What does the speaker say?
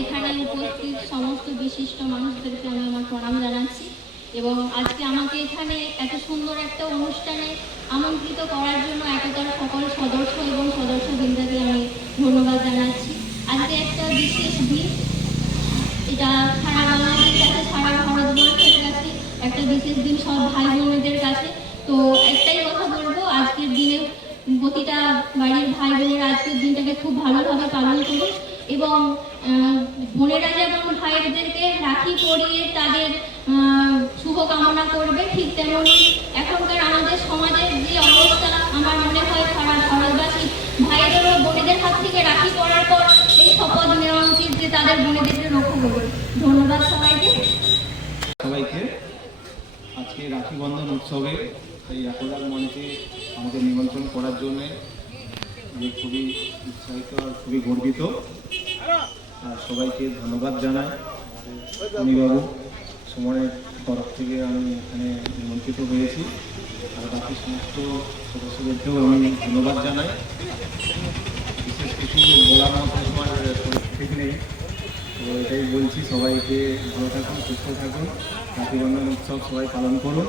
এখানে উপস্থিত সমস্ত বিশিষ্ট মানুষদেরকে আমি আমার প্রণাম জানাচ্ছি এবং আজকে আমাকে এখানে এত সুন্দর একটা অনুষ্ঠানে আমন্ত্রিত করার জন্য একতার সকল সদস্য এবং সদস্যবৃন্দকে আমি ধন্যবাদ জানাচ্ছি। আজকে একটা বিশেষ দিন, এটা সারা বাংলাদেশের কাছে, সারা ভারতবর্ষের কাছে একটা বিশেষ দিন, সব ভাই বোনেদের কাছে। তো একটাই কথা বলবো, আজকের দিনে প্রতিটা বাড়ির ভাই বোনেরা আজকের দিনটাকে খুব ভালোভাবে পালন করুন এবং বোনেরা যেমন ভাইদেরকে রাখি পরিয়ে তাদের শুভকামনা করবে, ঠিক তেমনি এখনকার আমাদের সমাজের যে অবস্থা, আমার মনে হয় সারা ভারতবাসী ভাইদেরও বোনেদের হাত থেকে রাখি পরার পর এই শপথ নেওয়া উচিত যে তাদের বোনেদেরকে রক্ষা করবে। ধন্যবাদ সবাইকে। আজকে রাখি বন্ধন উৎসবে এই একতার মঞ্চে আমাকে নিমন্ত্রণ করার জন্যে আমি খুবই উৎসাহিত আর খুবই গর্বিত। আর সবাইকে ধন্যবাদ জানাই। উনিবাবু সুমনের তরফ থেকে আমি এখানে নিমন্ত্রিত হয়েছি, আর বাকি সমস্ত সদস্যদেরকেও আমি ধন্যবাদ জানাই। বিশেষ কিছু বলার মতো আমার পরিস্থিতি নেই, তো এটাই বলছি, সবাইকে ভালো থাকুন, সুস্থ থাকুন, রাখি বন্ধন উৎসব সবাই পালন করুন।